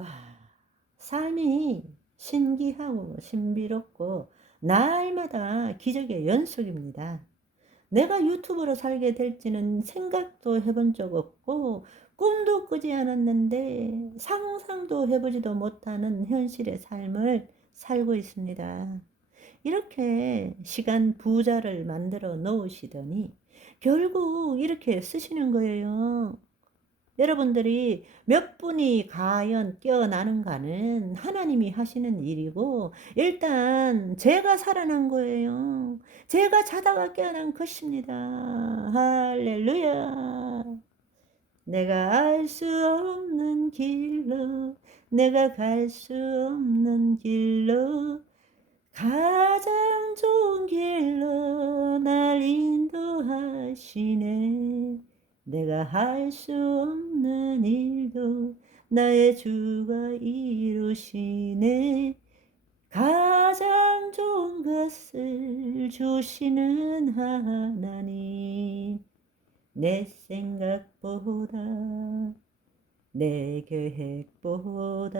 와, 삶이 신기하고 신비롭고 날마다 기적의 연속입니다. 내가 유튜버로 살게 될지는 생각도 해본 적 없고 꿈도 꾸지 않았는데 상상도 해보지도 못하는 현실의 삶을 살고 있습니다. 이렇게 시간 부자를 만들어 놓으시더니 결국 이렇게 쓰시는 거예요. 여러분들이 몇 분이 과연 깨어나는가는 하나님이 하시는 일이고, 일단 제가 살아난 거예요. 제가 자다가 깨어난 것입니다. 할렐루야. 내가 알 수 없는 길로, 내가 갈 수 없는 길로, 가장 좋은 길로 날 인도하시네. 내가 할 수 없는 일도 나의 주가 이루시네. 가장 좋은 것을 주시는 하나님. 내 생각보다 내 계획보다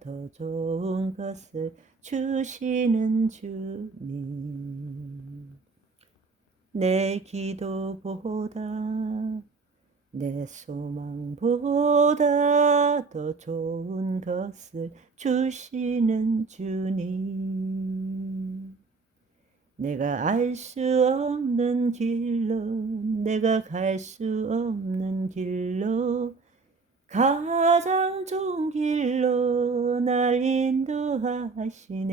더 좋은 것을 주시는 주님. 내 기도보다 내 소망보다 더 좋은 것을 주시는 주님. 내가 알 수 없는 길로, 내가 갈 수 없는 길로, 가장 좋은 길로 날 인도하시네.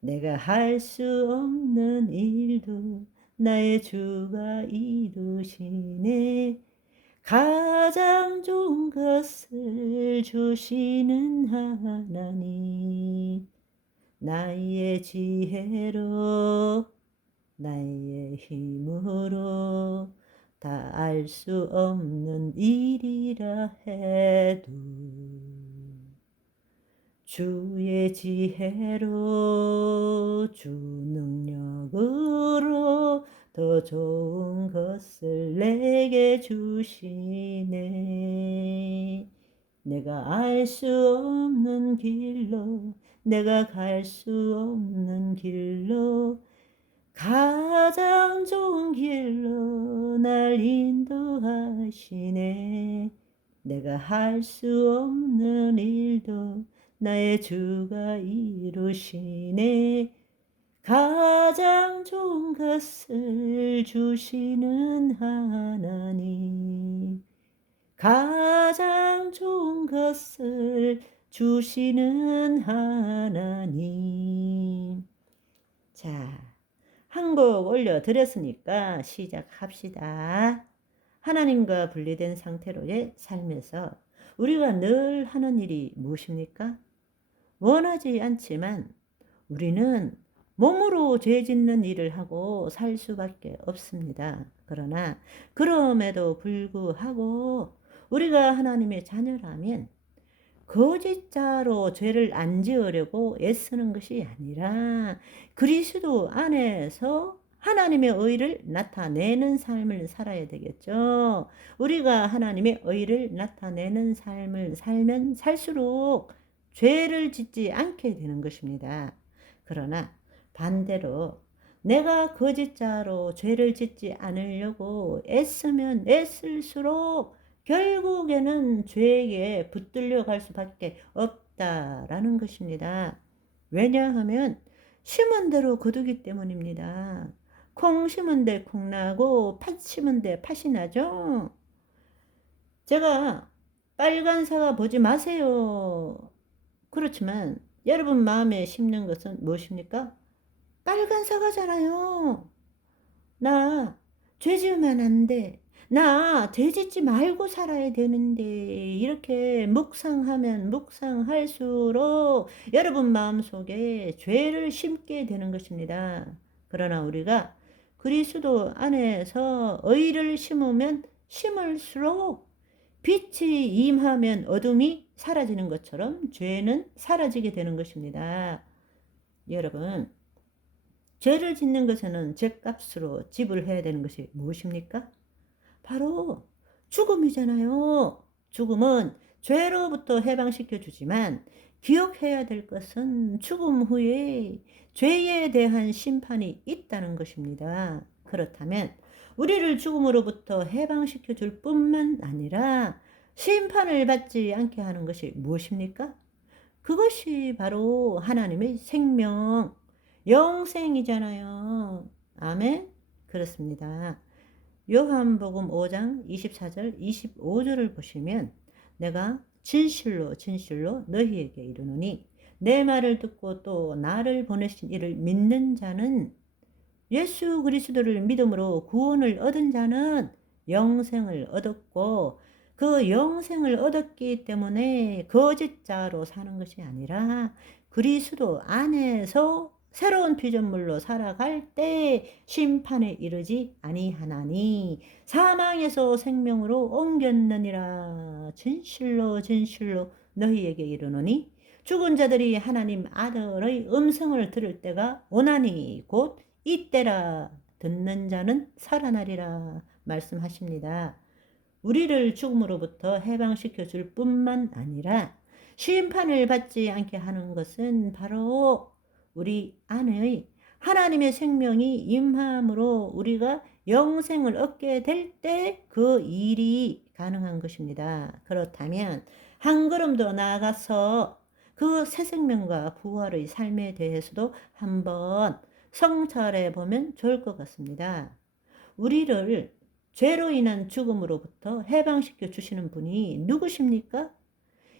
내가 할 수 없는 일도 나의 주가 이루시네. 가장 좋은 것을 주시는 하나님. 나의 지혜로 나의 힘으로 다 알 수 없는 일이라 해도 주의 지혜로 주 능력으로 더 좋은 것을 내게 주시네. 내가 알 수 없는 길로, 내가 갈 수 없는 길로, 가장 좋은 길로 날 인도하시네. 내가 할 수 없는 일도 나의 주가 이루시네. 가장 좋은 것을 주시는 하나님. 가장 좋은 것을 주시는 하나님. 자, 한 곡 올려드렸으니까 시작합시다. 하나님과 분리된 상태로의 삶에서 우리가 늘 하는 일이 무엇입니까? 원하지 않지만 우리는 몸으로 죄 짓는 일을 하고 살 수밖에 없습니다. 그러나 그럼에도 불구하고 우리가 하나님의 자녀라면 거짓자로 죄를 안 지으려고 애쓰는 것이 아니라 그리스도 안에서 하나님의 의를 나타내는 삶을 살아야 되겠죠. 우리가 하나님의 의를 나타내는 삶을 살면 살수록 죄를 짓지 않게 되는 것입니다. 그러나 반대로 내가 거짓자로 죄를 짓지 않으려고 애쓰면 애쓸수록 결국에는 죄에게 붙들려 갈 수밖에 없다라는 것입니다. 왜냐하면 심은 대로 거두기 때문입니다. 콩 심은 데 콩 나고 팥 심은 데 팥이 나죠. 제가 빨간 사과 보지 마세요. 그렇지만 여러분 마음에 심는 것은 무엇입니까? 빨간 사과잖아요. 나 죄 지으면 안 돼. 나 죄 짓지 말고 살아야 되는데 이렇게 묵상하면 묵상할수록 여러분 마음속에 죄를 심게 되는 것입니다. 그러나 우리가 그리스도 안에서 의를 심으면 심을수록 빛이 임하면 어둠이 사라지는 것처럼 죄는 사라지게 되는 것입니다. 여러분, 죄를 짓는 것에는 죄값으로 지불해야 되는 것이 무엇입니까? 바로 죽음이잖아요. 죽음은 죄로부터 해방시켜 주지만 기억해야 될 것은 죽음 후에 죄에 대한 심판이 있다는 것입니다. 그렇다면 우리를 죽음으로부터 해방시켜 줄 뿐만 아니라 심판을 받지 않게 하는 것이 무엇입니까? 그것이 바로 하나님의 생명, 영생이잖아요. 아멘? 그렇습니다. 요한복음 5장 24절, 25절을 보시면 내가 진실로 진실로 너희에게 이르노니 내 말을 듣고 또 나를 보내신 이를 믿는 자는 예수 그리스도를 믿음으로 구원을 얻은 자는 영생을 얻었고 그 영생을 얻었기 때문에 거짓자로 사는 것이 아니라 그리스도 안에서 새로운 피조물로 살아갈 때 심판에 이르지 아니하나니 사망에서 생명으로 옮겼느니라. 진실로 진실로 너희에게 이르노니 죽은 자들이 하나님 아들의 음성을 들을 때가 오나니 곧 이때라. 듣는 자는 살아나리라 말씀하십니다. 우리를 죽음으로부터 해방시켜 줄 뿐만 아니라 심판을 받지 않게 하는 것은 바로 우리 안의 하나님의 생명이 임함으로 우리가 영생을 얻게 될 때 그 일이 가능한 것입니다. 그렇다면 한 걸음 더 나아가서 그 새 생명과 부활의 삶에 대해서도 한번 성찰해 보면 좋을 것 같습니다. 우리를 죄로 인한 죽음으로부터 해방시켜 주시는 분이 누구십니까?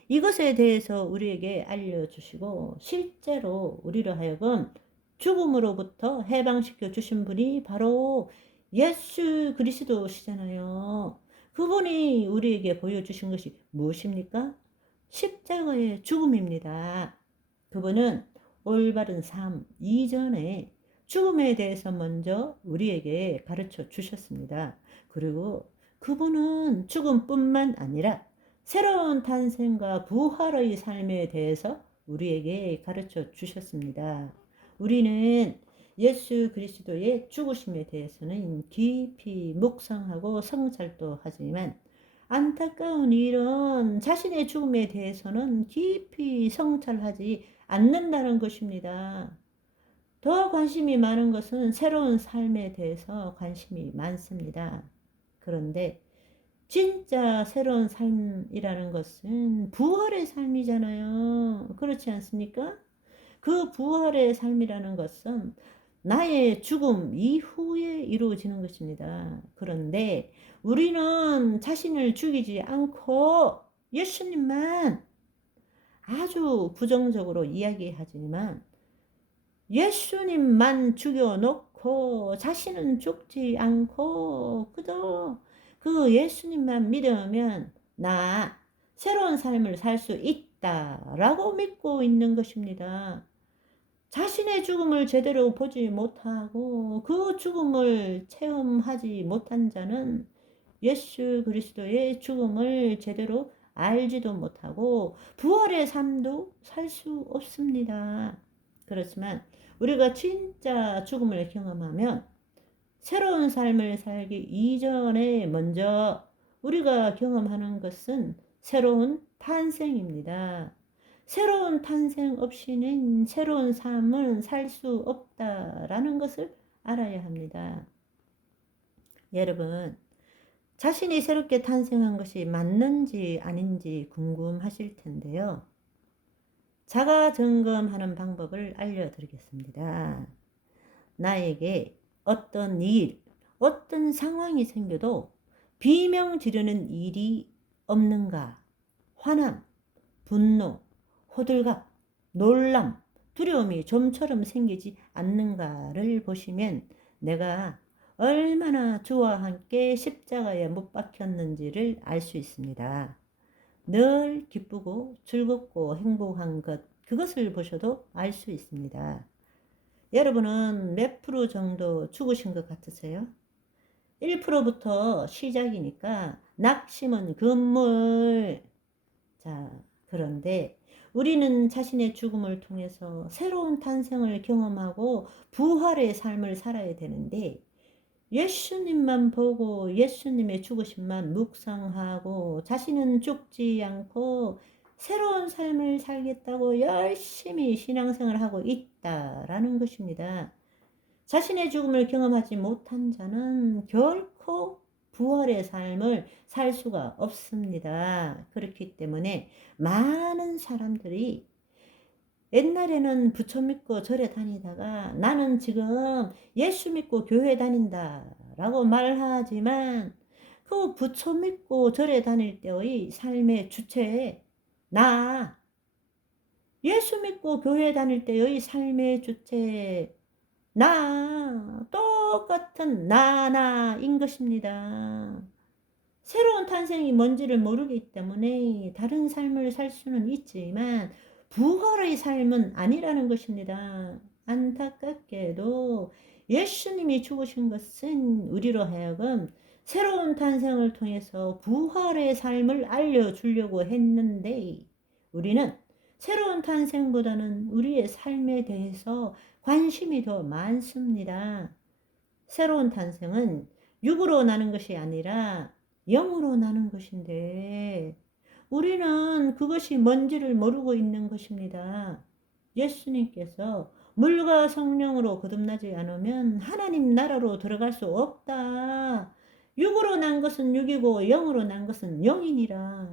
이것에 대해서 우리에게 알려주시고 실제로 우리로 하여금 죽음으로부터 해방시켜 주신 분이 바로 예수 그리스도시잖아요. 그분이 우리에게 보여주신 것이 무엇입니까? 십자가의 죽음입니다. 그분은 올바른 삶 이전에 죽음에 대해서 먼저 우리에게 가르쳐 주셨습니다. 그리고 그분은 죽음뿐만 아니라 새로운 탄생과 부활의 삶에 대해서 우리에게 가르쳐 주셨습니다. 우리는 예수 그리스도의 죽으심에 대해서는 깊이 묵상하고 성찰도 하지만 안타까운 일은 자신의 죽음에 대해서는 깊이 성찰하지 않는다는 것입니다. 더 관심이 많은 것은 새로운 삶에 대해서 관심이 많습니다. 그런데 진짜 새로운 삶이라는 것은 부활의 삶이잖아요. 그렇지 않습니까? 그 부활의 삶이라는 것은 나의 죽음 이후에 이루어지는 것입니다. 그런데 우리는 자신을 죽이지 않고 예수님만 아주 부정적으로 이야기하지만 예수님만 죽여놓고 자신은 죽지 않고 그저 그 예수님만 믿으면 나 새로운 삶을 살 수 있다라고 믿고 있는 것입니다. 자신의 죽음을 제대로 보지 못하고 그 죽음을 체험하지 못한 자는 예수 그리스도의 죽음을 제대로 알지도 못하고 부활의 삶도 살 수 없습니다. 그렇지만 우리가 진짜 죽음을 경험하면 새로운 삶을 살기 이전에 먼저 우리가 경험하는 것은 새로운 탄생입니다. 새로운 탄생 없이는 새로운 삶을 살 수 없다라는 것을 알아야 합니다. 여러분, 자신이 새롭게 탄생한 것이 맞는지 아닌지 궁금하실 텐데요. 자가 점검하는 방법을 알려드리겠습니다. 나에게 어떤 일, 어떤 상황이 생겨도 비명 지르는 일이 없는가? 화남, 분노, 호들갑, 놀람, 두려움이 좀처럼 생기지 않는가를 보시면 내가 얼마나 주와 함께 십자가에 못 박혔는지를 알 수 있습니다. 늘 기쁘고 즐겁고 행복한 것, 그것을 보셔도 알 수 있습니다. 여러분은 몇 프로 정도 죽으신 것 같으세요? 1%부터 시작이니까 낙심은 금물. 자, 그런데 우리는 자신의 죽음을 통해서 새로운 탄생을 경험하고 부활의 삶을 살아야 되는데 예수님만 보고 예수님의 죽으심만 묵상하고 자신은 죽지 않고 새로운 삶을 살겠다고 열심히 신앙생활을 하고 있다라는 것입니다. 자신의 죽음을 경험하지 못한 자는 결코 부활의 삶을 살 수가 없습니다. 그렇기 때문에 많은 사람들이 옛날에는 부처 믿고 절에 다니다가 나는 지금 예수 믿고 교회 다닌다 라고 말하지만 그 부처 믿고 절에 다닐 때의 삶의 주체에 나, 예수 믿고 교회 다닐 때의 삶의 주체에 나, 똑같은 나인 것입니다. 새로운 탄생이 뭔지를 모르기 때문에 다른 삶을 살 수는 있지만 부활의 삶은 아니라는 것입니다. 안타깝게도 예수님이 죽으신 것은 우리로 하여금 새로운 탄생을 통해서 부활의 삶을 알려주려고 했는데 우리는 새로운 탄생보다는 우리의 삶에 대해서 관심이 더 많습니다. 새로운 탄생은 육으로 나는 것이 아니라 영으로 나는 것인데 우리는 그것이 뭔지를 모르고 있는 것입니다. 예수님께서 물과 성령으로 거듭나지 않으면 하나님 나라로 들어갈 수 없다. 육으로 난 것은 육이고 영으로 난 것은 영이니라.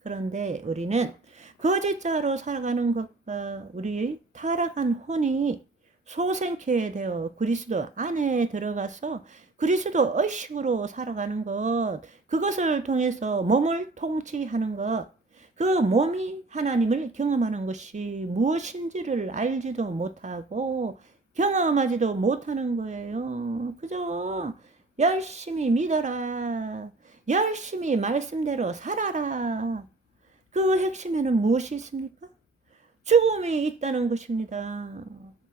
그런데 우리는 거짓자로 살아가는 것과 우리의 타락한 혼이 소생케 되어 그리스도 안에 들어가서 그리스도 의식으로 살아가는 것, 그것을 통해서 몸을 통치하는 것, 그 몸이 하나님을 경험하는 것이 무엇인지를 알지도 못하고 경험하지도 못하는 거예요. 그저 열심히 믿어라. 열심히 말씀대로 살아라. 그 핵심에는 무엇이 있습니까? 죽음이 있다는 것입니다.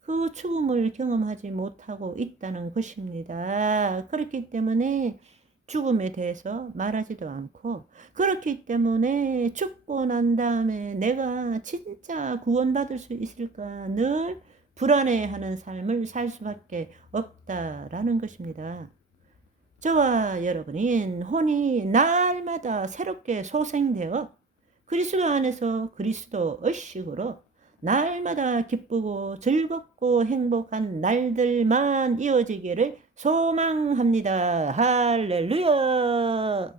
그 죽음을 경험하지 못하고 있다는 것입니다. 그렇기 때문에 죽음에 대해서 말하지도 않고 그렇기 때문에 죽고 난 다음에 내가 진짜 구원받을 수 있을까 늘 불안해하는 삶을 살 수밖에 없다라는 것입니다. 저와 여러분인 혼이 날마다 새롭게 소생되어 그리스도 안에서 그리스도 의식으로 날마다 기쁘고 즐겁고 행복한 날들만 이어지기를 소망합니다. 할렐루야!